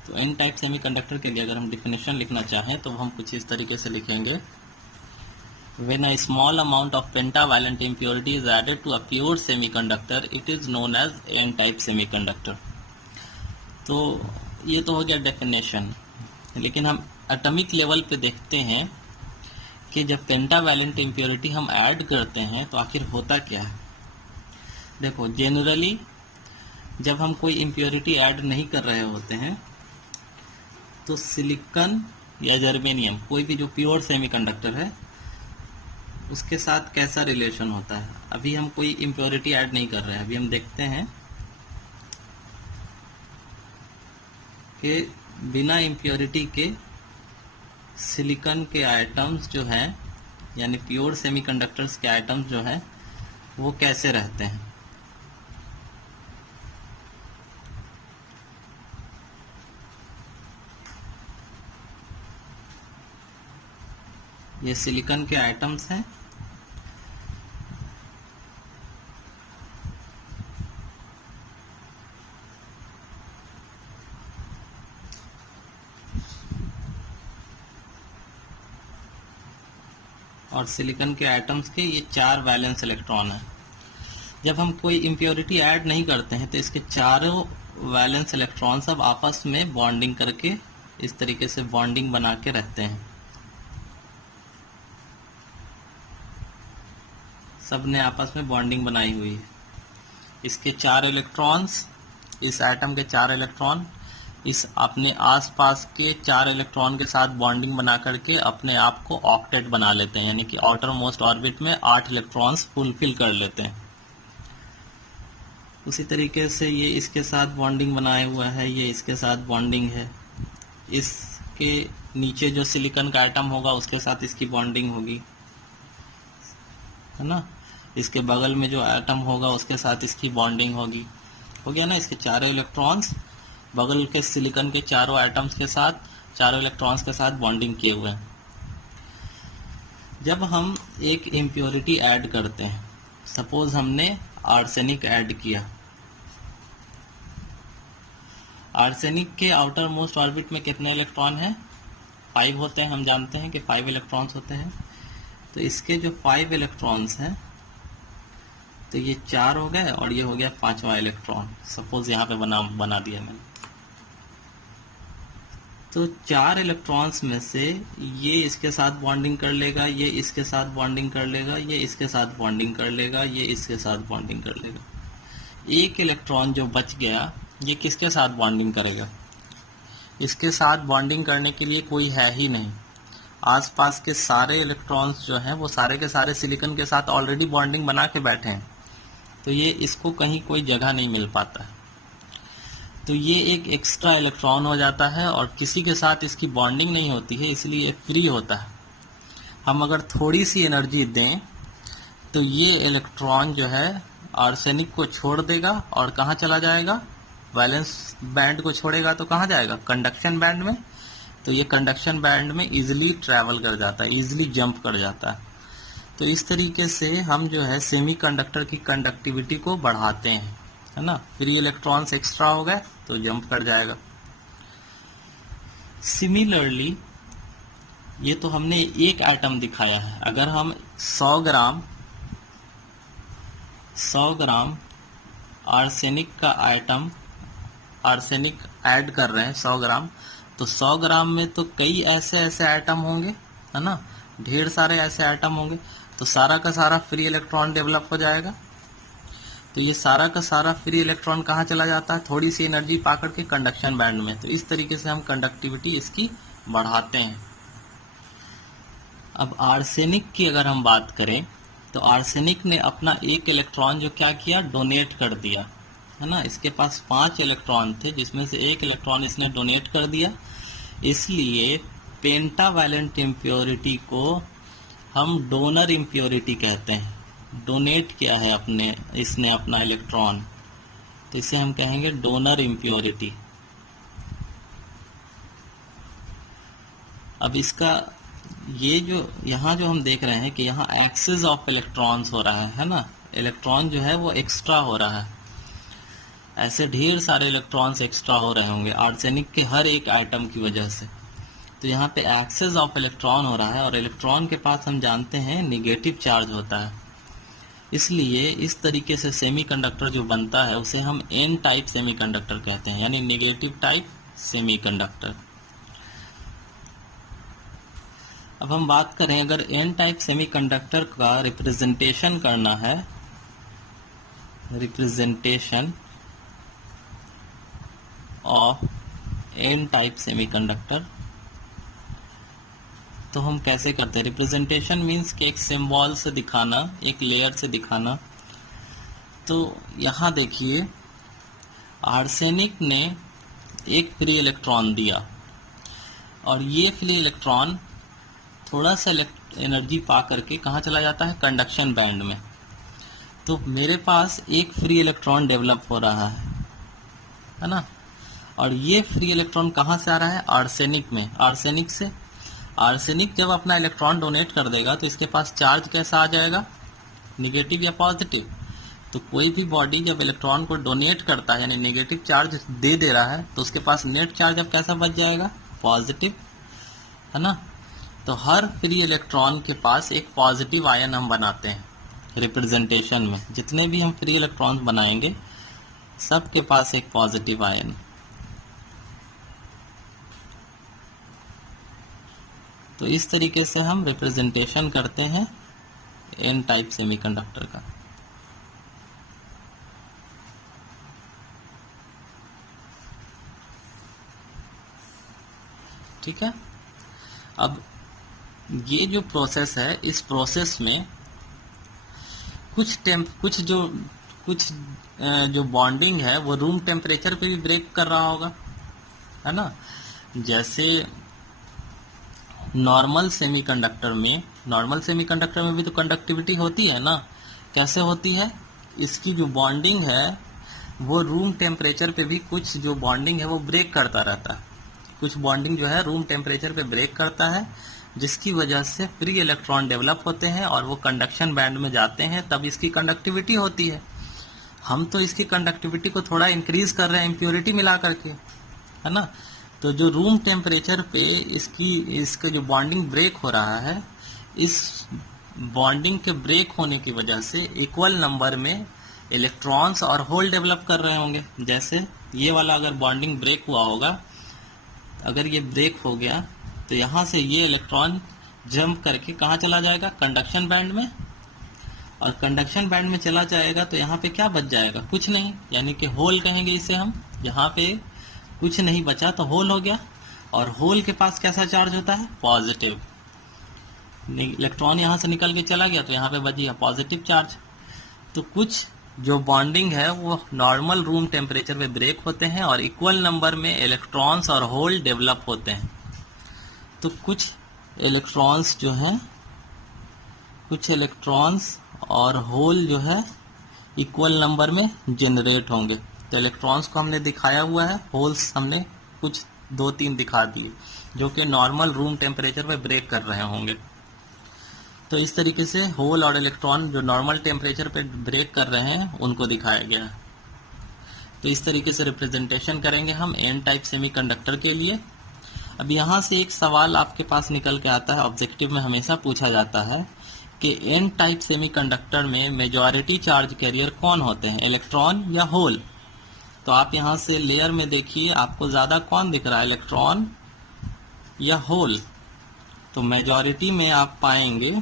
तो एन टाइप सेमीकंडक्टर के लिए अगर हम डिफिनेशन लिखना चाहें तो हम कुछ इस तरीके से लिखेंगे, When a small amount of pentavalent impurity is added to a pure semiconductor, it is known as N-type semiconductor. तो ये तो हो गया डेफिनेशन, लेकिन हम एटॉमिक लेवल पे देखते हैं कि जब पेंटावैलेंट इम्प्योरिटी हम ऐड करते हैं तो आखिर होता क्या है। देखो जनरली जब हम कोई इम्प्योरिटी ऐड नहीं कर रहे होते हैं तो सिलिकॉन या जर्मेनियम, कोई भी जो प्योर सेमीकंडक्टर है, उसके साथ कैसा रिलेशन होता है। अभी हम कोई इम्प्योरिटी ऐड नहीं कर रहे हैं, अभी हम देखते हैं कि बिना इम्प्योरिटी के सिलिकॉन के आइटम्स जो हैं यानी प्योर सेमीकंडक्टर्स के आइटम्स जो हैं वो कैसे रहते हैं। ये सिलिकॉन के आइटम्स हैं, और सिलिकॉन के एटम्स के ये 4 वैलेंस इलेक्ट्रॉन हैं। जब हम कोई इम्प्योरिटी ऐड नहीं करते हैं तो इसके चारों वैलेंस इलेक्ट्रॉन सब आपस में बॉन्डिंग करके इस तरीके से बॉन्डिंग बना के रहते हैं, सब ने आपस में बॉन्डिंग बनाई हुई है। इसके 4 इलेक्ट्रॉन्स, इस एटम के 4 इलेक्ट्रॉन इस अपने आसपास के 4 इलेक्ट्रॉन के साथ बॉन्डिंग बना करके अपने आप को ऑक्टेट बना लेते हैं, यानी कि आउटर मोस्ट ऑर्बिट में 8 इलेक्ट्रॉन्स फुलफिल कर लेते हैं। उसी तरीके से ये इसके साथ बॉन्डिंग बनाए हुआ है, ये इसके साथ बॉन्डिंग है। इसके नीचे जो सिलिकॉन का एटम होगा उसके साथ इसकी बॉन्डिंग होगी, है ना। इसके बगल में जो एटम होगा उसके साथ इसकी बॉन्डिंग होगी। हो गया ना, इसके 4 इलेक्ट्रॉन्स बगल के सिलिकॉन के चारों एटम्स के साथ, चारों इलेक्ट्रॉन्स के साथ बॉन्डिंग किए हुए हैं। जब हम एक इम्प्योरिटी ऐड करते हैं, सपोज हमने आर्सेनिक ऐड किया, आर्सेनिक के आउटर मोस्ट ऑर्बिट में कितने इलेक्ट्रॉन हैं? 5 होते हैं। हम जानते हैं कि 5 इलेक्ट्रॉन्स होते हैं। तो इसके जो 5 इलेक्ट्रॉन्स हैं, तो ये 4 हो गए और ये हो गया 5वां इलेक्ट्रॉन। सपोज यहाँ पे बना दिया मैंने। तो 4 इलेक्ट्रॉन्स में से ये इसके साथ बॉन्डिंग कर लेगा, ये इसके साथ बॉन्डिंग कर लेगा, ये इसके साथ बॉन्डिंग कर लेगा, ये इसके साथ बॉन्डिंग कर लेगा। एक इलेक्ट्रॉन जो बच गया, ये किसके साथ बॉन्डिंग करेगा? इसके साथ बॉन्डिंग करने के लिए कोई है ही नहीं। आसपास के सारे इलेक्ट्रॉन्स जो हैं वो सारे के सारे सिलिकॉन के साथ ऑलरेडी बॉन्डिंग बना के बैठे हैं, तो ये इसको कहीं कोई जगह नहीं मिल पाता है। तो ये एक एक्स्ट्रा इलेक्ट्रॉन हो जाता है और किसी के साथ इसकी बॉन्डिंग नहीं होती है, इसलिए ये फ्री होता है। हम अगर थोड़ी सी एनर्जी दें तो ये इलेक्ट्रॉन जो है आर्सेनिक को छोड़ देगा और कहाँ चला जाएगा? वैलेंस बैंड को छोड़ेगा तो कहाँ जाएगा? कंडक्शन बैंड में। तो ये कंडक्शन बैंड में इजीली ट्रैवल कर जाता है, इजीली जंप कर जाता है। तो इस तरीके से हम जो है सेमीकंडक्टर की कंडक्टिविटी को बढ़ाते हैं, है ना। फ्री इलेक्ट्रॉन्स एक्स्ट्रा हो गए तो जंप कर जाएगा। सिमिलरली ये तो हमने एक एटम दिखाया है। अगर हम 100 ग्राम आर्सेनिक का एटम, आर्सेनिक ऐड कर रहे हैं 100 ग्राम, तो 100 ग्राम में तो कई ऐसे एटम होंगे, है ना, ढेर सारे ऐसे एटम होंगे। तो सारा का सारा फ्री इलेक्ट्रॉन डेवलप हो जाएगा। तो ये सारा का सारा फ्री इलेक्ट्रॉन कहाँ चला जाता है? थोड़ी सी एनर्जी पाकर के कंडक्शन बैंड में। तो इस तरीके से हम कंडक्टिविटी इसकी बढ़ाते हैं। अब आर्सेनिक की अगर हम बात करें तो आर्सेनिक ने अपना एक इलेक्ट्रॉन जो क्या किया? डोनेट कर दिया, है ना। इसके पास 5 इलेक्ट्रॉन थे जिसमें से एक इलेक्ट्रॉन इसने डोनेट कर दिया। इसलिए पेंटावैलेंट इम्प्योरिटी को हम डोनर इम्प्योरिटी कहते हैं। डोनेट किया है इसने अपना इलेक्ट्रॉन, तो इसे हम कहेंगे डोनर इम्प्योरिटी। अब इसका ये जो यहाँ जो हम देख रहे हैं कि यहाँ एक्सेस ऑफ इलेक्ट्रॉन्स हो रहा है ना, इलेक्ट्रॉन जो है वो एक्स्ट्रा हो रहा है। ऐसे ढेर सारे इलेक्ट्रॉन्स एक्स्ट्रा हो रहे होंगे आर्सेनिक के हर एक आइटम की वजह से। तो यहाँ पे एक्सेस ऑफ इलेक्ट्रॉन हो रहा है और इलेक्ट्रॉन के पास हम जानते हैं नेगेटिव चार्ज होता है। इसलिए इस तरीके से सेमीकंडक्टर जो बनता है उसे हम एन टाइप सेमीकंडक्टर कहते हैं, यानी नेगेटिव टाइप सेमीकंडक्टर। अब हम बात करें, अगर एन टाइप सेमीकंडक्टर का रिप्रेजेंटेशन करना है, representation of N type semiconductor, तो हम कैसे करते हैं? रिप्रेजेंटेशन मीन्स कि एक सिंबल से दिखाना, एक लेयर से दिखाना। तो यहाँ देखिए आर्सेनिक ने एक फ्री इलेक्ट्रॉन दिया और ये फ्री इलेक्ट्रॉन थोड़ा सा एनर्जी पा करके कहाँ चला जाता है? कंडक्शन बैंड में। तो मेरे पास एक फ्री इलेक्ट्रॉन डेवलप हो रहा है ना। और ये फ्री इलेक्ट्रॉन कहाँ से आ रहा है? आर्सेनिक में, आर्सेनिक से। आर्सेनिक जब अपना इलेक्ट्रॉन डोनेट कर देगा तो इसके पास चार्ज कैसा आ जाएगा? निगेटिव या पॉजिटिव। तो कोई भी बॉडी जब इलेक्ट्रॉन को डोनेट करता है यानी नेगेटिव चार्ज दे रहा है तो उसके पास नेट चार्ज अब कैसा बच जाएगा? पॉजिटिव, है ना। तो हर फ्री इलेक्ट्रॉन के पास एक पॉजिटिव आयन हम बनाते हैं रिप्रेजेंटेशन में। जितने भी हम फ्री इलेक्ट्रॉन्स बनाएंगे सबके पास एक पॉजिटिव आयन। तो इस तरीके से हम रिप्रेजेंटेशन करते हैं एन टाइप सेमीकंडक्टर का। ठीक है। अब ये जो प्रोसेस है, इस प्रोसेस में कुछ जो बॉन्डिंग है वो रूम टेम्परेचर पे भी ब्रेक कर रहा होगा, है ना। जैसे नॉर्मल सेमीकंडक्टर में भी तो कंडक्टिविटी होती है ना। कैसे होती है? इसकी जो बॉन्डिंग है वो रूम टेम्परेचर पे भी कुछ जो बॉन्डिंग है वो ब्रेक करता रहता है। कुछ बॉन्डिंग जो है रूम टेम्परेचर पे ब्रेक करता है, जिसकी वजह से फ्री इलेक्ट्रॉन डेवलप होते हैं और वो कंडक्शन बैंड में जाते हैं, तब इसकी कंडक्टिविटी होती है। हम तो इसकी कंडक्टिविटी को थोड़ा इंक्रीज कर रहे हैं इम्प्योरिटी मिला करके, है ना। तो जो रूम टेम्परेचर पे इसका जो बॉन्डिंग ब्रेक हो रहा है, इस बॉन्डिंग के ब्रेक होने की वजह से इक्वल नंबर में इलेक्ट्रॉन्स और होल डेवलप कर रहे होंगे। जैसे ये वाला अगर बॉन्डिंग ब्रेक हुआ होगा, अगर ये ब्रेक हो गया तो यहाँ से ये इलेक्ट्रॉन जंप करके कहाँ चला जाएगा, कंडक्शन बैंड में। और कंडक्शन बैंड में चला जाएगा तो यहाँ पे क्या बच जाएगा, कुछ नहीं, यानी कि होल कहेंगे इसे हम। यहाँ पे कुछ नहीं बचा तो होल हो गया। और होल के पास कैसा चार्ज होता है, पॉजिटिव। इलेक्ट्रॉन यहाँ से निकल के चला गया तो यहाँ पे बच गया पॉजिटिव चार्ज। तो कुछ जो बॉन्डिंग है वो नॉर्मल रूम टेम्परेचर पे ब्रेक होते हैं और इक्वल नंबर में इलेक्ट्रॉन्स और होल डेवलप होते हैं। तो कुछ इलेक्ट्रॉन्स जो हैं, कुछ इलेक्ट्रॉन्स और होल जो है इक्वल नंबर में जनरेट होंगे। तो इलेक्ट्रॉन्स को हमने दिखाया हुआ है, होल्स हमने कुछ 2-3 दिखा दिए जो कि नॉर्मल रूम टेम्परेचर पे ब्रेक कर रहे होंगे। तो इस तरीके से होल और इलेक्ट्रॉन जो नॉर्मल टेम्परेचर पे ब्रेक कर रहे हैं उनको दिखाया गया है। तो इस तरीके से रिप्रेजेंटेशन करेंगे हम एन टाइप सेमीकंडक्टर के लिए। अब यहाँ से एक सवाल आपके पास निकल के आता है, ऑब्जेक्टिव में हमेशा पूछा जाता है कि एन टाइप सेमीकंडक्टर में मेजॉरिटी चार्ज कैरियर कौन होते हैं, इलेक्ट्रॉन या होल। तो आप यहाँ से लेयर में देखिए, आपको ज़्यादा कौन दिख रहा है, इलेक्ट्रॉन या होल। तो मेजॉरिटी में आप पाएंगे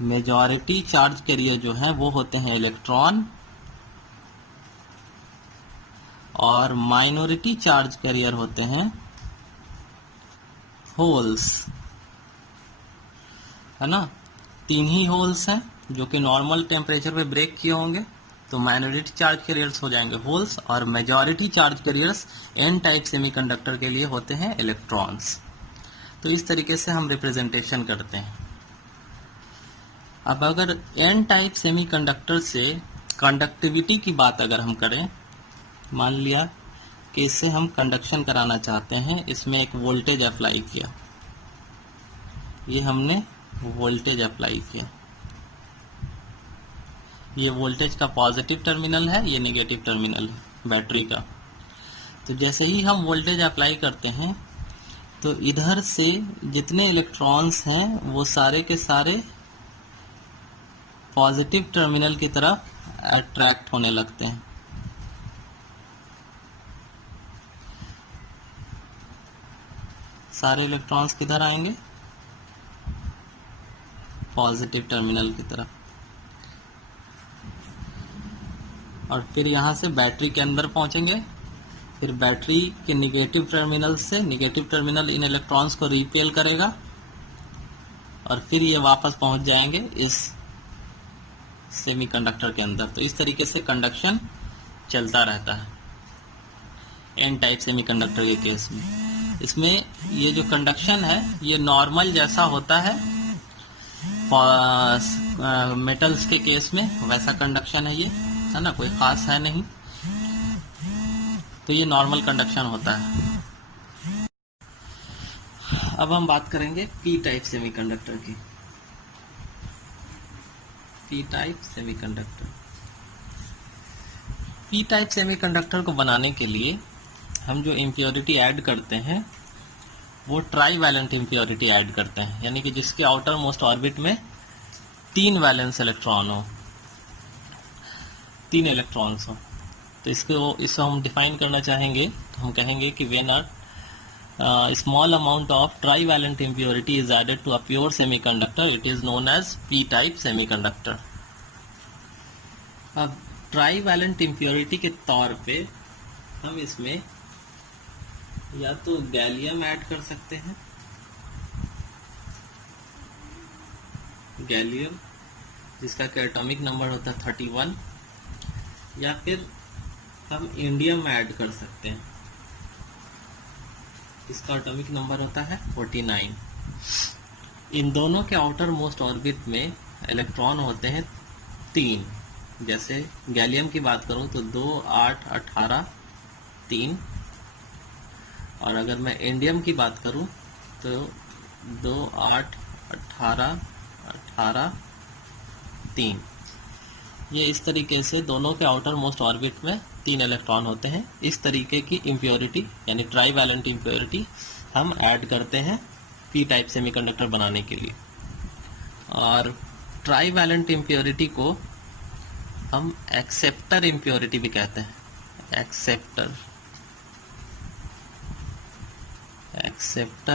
मेजॉरिटी चार्ज कैरियर जो है वो होते हैं इलेक्ट्रॉन, और माइनॉरिटी चार्ज कैरियर होते हैं होल्स, है ना। 3 ही होल्स हैं जो कि नॉर्मल टेम्परेचर पे ब्रेक किए होंगे, तो माइनॉरिटी चार्ज कैरियर्स हो जाएंगे होल्स, और majority charge carriers N type semiconductor के लिए होते हैं इलेक्ट्रॉन्स। तो इस तरीके से हम रिप्रेजेंटेशन करते हैं। अब अगर एन टाइप सेमीकंडक्टर से कंडक्टिविटी की बात अगर हम करें, मान लिया कि इससे हम कंडक्शन कराना चाहते हैं, इसमें एक वोल्टेज अप्लाई किया, ये हमने वोल्टेज अप्लाई किया, ये वोल्टेज का पॉजिटिव टर्मिनल है, ये नेगेटिव टर्मिनल है बैटरी का। तो जैसे ही हम वोल्टेज अप्लाई करते हैं तो इधर से जितने इलेक्ट्रॉन्स हैं वो सारे के सारे पॉजिटिव टर्मिनल की तरफ अट्रैक्ट होने लगते हैं। सारे इलेक्ट्रॉन्स किधर आएंगे, पॉजिटिव टर्मिनल की तरफ। और फिर यहाँ से बैटरी के अंदर पहुंचेंगे, फिर बैटरी के निगेटिव टर्मिनल से निगेटिव टर्मिनल इन इलेक्ट्रॉन्स को रिपेल करेगा और फिर ये वापस पहुंच जाएंगे इस सेमीकंडक्टर के अंदर। तो इस तरीके से कंडक्शन चलता रहता है एन टाइप सेमीकंडक्टर के केस में। इसमें ये जो कंडक्शन है ये नॉर्मल जैसा होता है मेटल्स के केस में, वैसा कंडक्शन है ये, है ना, कोई खास है नहीं। तो ये नॉर्मल कंडक्शन होता है। अब हम बात करेंगे पी टाइप सेमीकंडक्टर की। P type semiconductor, P type semiconductor को बनाने के लिए हम जो इम्प्योरिटी ऐड करते हैं वो ट्राई वैलेंट इम्प्योरिटी ऐड करते हैं, यानी कि जिसके आउटर मोस्ट ऑर्बिट में 3 वैलेंस इलेक्ट्रॉन हो, 3 इलेक्ट्रॉन्स हो। तो इसको हम डिफाइन करना चाहेंगे तो हम कहेंगे कि when a small amount of trivalent impurity is added to a pure semiconductor, it is known as P type semiconductor. अब ट्राईवैलेंट इम्प्योरिटी के तौर पे हम इसमें या तो गैलियम ऐड कर सकते हैं, गैलियम जिसका कि एटॉमिक नंबर होता है 31, या फिर हम इंडियम ऐड कर सकते हैं, इसका एटॉमिक नंबर होता है 49। इन दोनों के आउटर मोस्ट ऑर्बिट में इलेक्ट्रॉन होते हैं 3, जैसे गैलियम की बात करूं तो 2, 8, 18, 3, और अगर मैं इंडियम की बात करूं तो 2, 8, 18, 18, 3। ये इस तरीके से दोनों के आउटर मोस्ट ऑर्बिट में 3 इलेक्ट्रॉन होते हैं। इस तरीके की इम्प्योरिटी यानी ट्राई वैलेंट इम्प्योरिटी हम ऐड करते हैं पी टाइप सेमीकंडक्टर बनाने के लिए। और ट्राई वैलेंट इम्प्योरिटी को हम एक्सेप्टर इम्प्योरिटी भी कहते हैं। एक्सेप्टर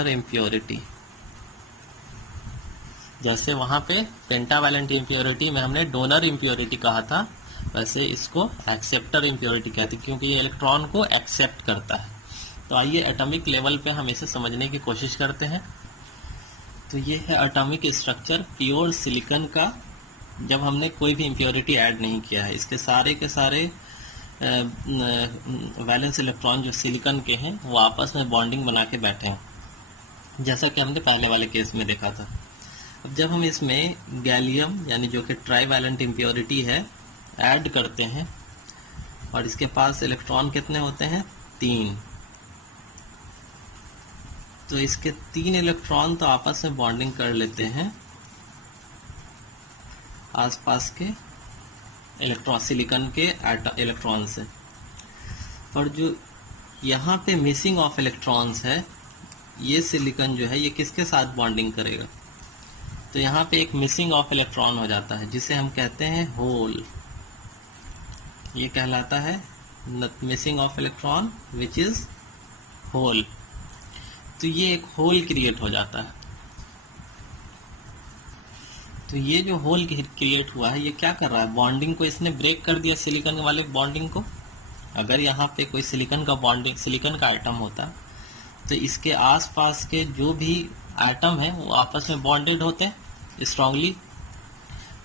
इम्प्योरिटी, जैसे वहां पे पेंटावैलेंट इम्प्योरिटी में हमने डोनर इम्प्योरिटी कहा था, वैसे इसको एक्सेप्टर इम्प्योरिटी कहते हैं क्योंकि ये इलेक्ट्रॉन को एक्सेप्ट करता है। तो आइए एटॉमिक लेवल पे हम इसे समझने की कोशिश करते हैं। तो ये है एटॉमिक स्ट्रक्चर प्योर सिलिकॉन का, जब हमने कोई भी इम्प्योरिटी ऐड नहीं किया है। इसके सारे के सारे वैलेंस इलेक्ट्रॉन जो सिलिकॉन के हैं वो आपस में बॉन्डिंग बना के बैठे हैं, जैसा कि हमने पहले वाले केस में देखा था। अब जब हम इसमें गैलियम यानी जो कि ट्राई वैलेंट इम्प्योरिटी है ऐड करते हैं और इसके पास इलेक्ट्रॉन कितने होते हैं? 3। तो इसके 3 इलेक्ट्रॉन तो आपस में बॉन्डिंग कर लेते हैं आसपास के इलेक्ट्रॉन सिलिकॉन के इलेक्ट्रॉन से, और जो यहाँ पे मिसिंग ऑफ इलेक्ट्रॉन्स है, ये सिलिकॉन जो है ये किसके साथ बॉन्डिंग करेगा? तो यहाँ पे एक मिसिंग ऑफ इलेक्ट्रॉन हो जाता है जिसे हम कहते हैं होल। ये कहलाता है missing of electron which is hole. तो ये एक होल क्रिएट हो जाता है। तो ये जो होल क्रिएट हुआ है ये क्या कर रहा है? बॉन्डिंग को इसने ब्रेक कर दिया, सिलिकॉन वाले बॉन्डिंग को। अगर यहाँ पे कोई सिलिकॉन का बॉन्डिंग, सिलिकॉन का आइटम होता तो इसके आसपास के जो भी आइटम है वो आपस में बॉन्डेड होते हैं स्ट्रांगली।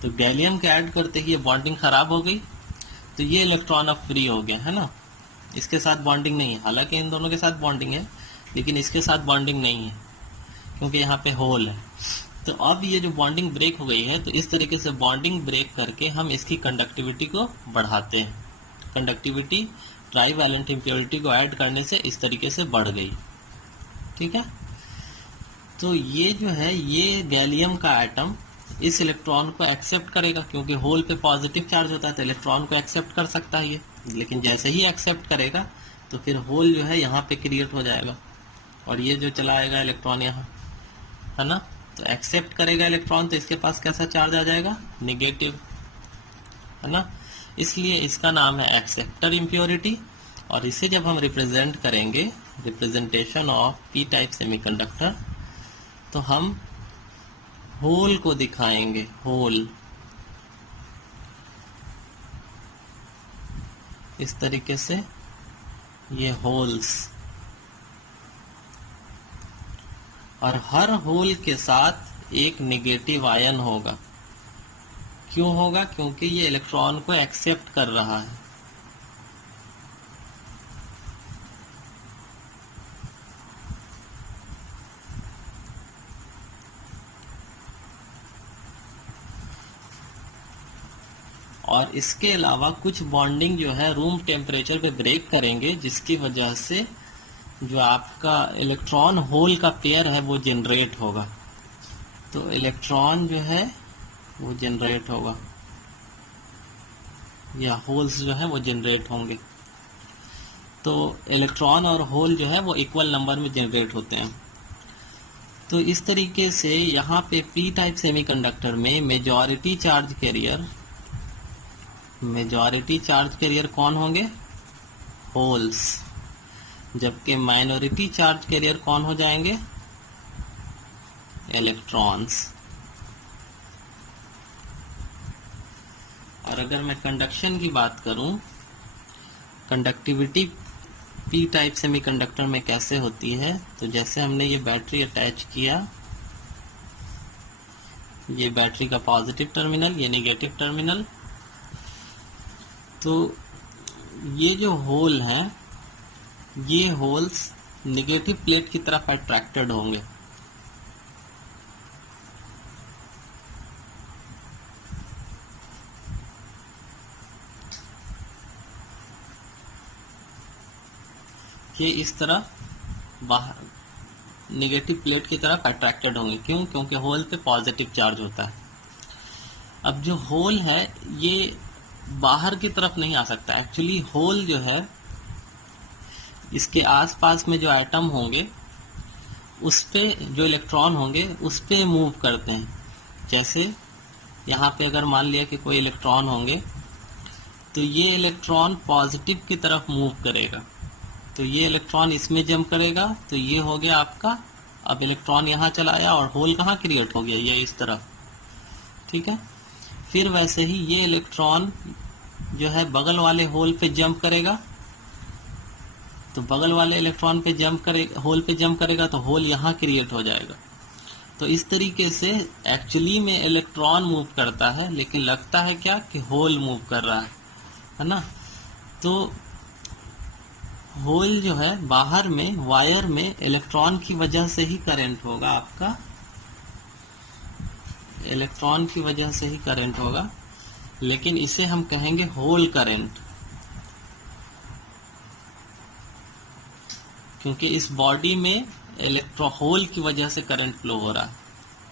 तो गैलियम के ऐड करते ही ये बॉन्डिंग खराब हो गई, तो ये इलेक्ट्रॉन अब फ्री हो गए, है ना। इसके साथ बॉन्डिंग नहीं है, हालांकि इन दोनों के साथ बॉन्डिंग है लेकिन इसके साथ बॉन्डिंग नहीं है क्योंकि यहाँ पे होल है। तो अब ये जो बॉन्डिंग ब्रेक हो गई है, तो इस तरीके से बॉन्डिंग ब्रेक करके हम इसकी कंडक्टिविटी को बढ़ाते हैं। कंडक्टिविटी ट्राई वैलेंट इम्प्योरिटी को ऐड करने से इस तरीके से बढ़ गई, ठीक है। तो ये जो है ये गैलियम का एटम इस इलेक्ट्रॉन को एक्सेप्ट करेगा क्योंकि होल पे पॉजिटिव चार्ज होता है, तो इलेक्ट्रॉन को एक्सेप्ट कर सकता है ये। लेकिन जैसे ही एक्सेप्ट करेगा तो फिर होल जो है यहाँ पे क्रिएट हो जाएगा और ये जो चला आएगा इलेक्ट्रॉन यहाँ, है ना। तो एक्सेप्ट करेगा इलेक्ट्रॉन तो इसके पास कैसा चार्ज आ जाएगा? निगेटिव, है ना। इसलिए इसका नाम है एक्सेप्टर इम्प्योरिटी। और इसे जब हम रिप्रेजेंट करेंगे, representation of P type semiconductor, तो हम होल को दिखाएंगे। होल इस तरीके से, ये होल्स, और हर होल के साथ एक नेगेटिव आयन होगा। क्यों होगा? क्योंकि ये इलेक्ट्रॉन को एक्सेप्ट कर रहा है। और इसके अलावा कुछ बॉन्डिंग जो है रूम टेम्परेचर पे ब्रेक करेंगे, जिसकी वजह से जो आपका इलेक्ट्रॉन होल का पेयर है वो जनरेट होगा। तो इलेक्ट्रॉन जो है वो जनरेट होगा या होल्स जो है वो जनरेट होंगे। तो इलेक्ट्रॉन और होल जो है वो इक्वल नंबर में जनरेट होते हैं। तो इस तरीके से यहाँ पे पी टाइप सेमीकंडक्टर में मेजॉरिटी चार्ज कैरियर कौन होंगे? होल्स। जबकि माइनॉरिटी चार्ज कैरियर कौन हो जाएंगे? इलेक्ट्रॉन्स। और अगर मैं कंडक्शन की बात करूं, कंडक्टिविटी पी टाइप सेमीकंडक्टर में कैसे होती है, तो जैसे हमने ये बैटरी अटैच किया, ये बैटरी का पॉजिटिव टर्मिनल, ये नेगेटिव टर्मिनल, तो ये जो होल है, ये होल्स नेगेटिव प्लेट की तरफ अट्रैक्टेड होंगे। ये इस तरह बाहर नेगेटिव प्लेट की तरफ अट्रैक्टेड होंगे। क्यों? क्योंकि होल पे पॉजिटिव चार्ज होता है। अब जो होल है ये बाहर की तरफ नहीं आ सकता। एक्चुअली होल जो है इसके आसपास में जो एटम होंगे उस पे जो इलेक्ट्रॉन होंगे उस पे मूव करते हैं। जैसे यहाँ पे अगर मान लिया कि कोई इलेक्ट्रॉन होंगे तो ये इलेक्ट्रॉन पॉजिटिव की तरफ मूव करेगा, तो ये इलेक्ट्रॉन इसमें जंप करेगा, तो ये हो गया आपका। अब इलेक्ट्रॉन यहाँ चला आया और होल कहाँ क्रिएट हो गया? ये इस तरफ। ठीक है। फिर वैसे ही ये इलेक्ट्रॉन जो है बगल वाले होल पे जंप करेगा, तो बगल वाले इलेक्ट्रॉन पे जंप करेगा, होल पे जंप करेगा, तो होल यहाँ क्रिएट हो जाएगा। तो इस तरीके से एक्चुअली में इलेक्ट्रॉन मूव करता है, लेकिन लगता है क्या कि होल मूव कर रहा है ना। तो होल जो है बाहर में वायर में इलेक्ट्रॉन की वजह से ही करंट होगा आपका, इलेक्ट्रॉन की वजह से ही करंट होगा, लेकिन इसे हम कहेंगे होल करंट, क्योंकि इस बॉडी में होल की वजह से करंट फ्लो हो रहा है।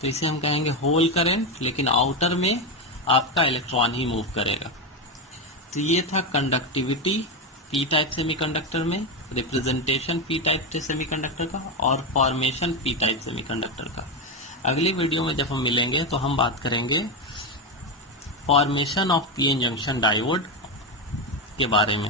तो इसे हम कहेंगे होल करंट, लेकिन आउटर में आपका इलेक्ट्रॉन ही मूव करेगा। तो ये था कंडक्टिविटी पी टाइप सेमीकंडक्टर में, रिप्रेजेंटेशन पी टाइप सेमीकंडक्टर का और फॉर्मेशन पी टाइप सेमीकंडक्टर का। अगली वीडियो में जब हम मिलेंगे तो हम बात करेंगे formation of PN junction diode के बारे में।